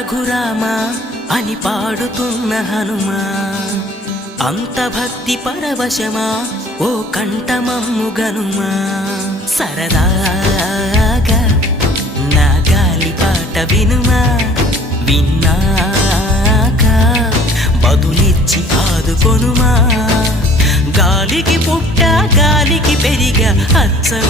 రఘురామా అని పాడుతున్న హనుమా, అంత భక్తి పరవశమా ఓ కంఠమమ్ము గనుమా. సరదాగా నా గాలి పాట వినుమా, విన్నాక బదులిచ్చి ఆదుకొనుమా. గాలికి పుట్ట గాలికి పెరిగా అచ్చం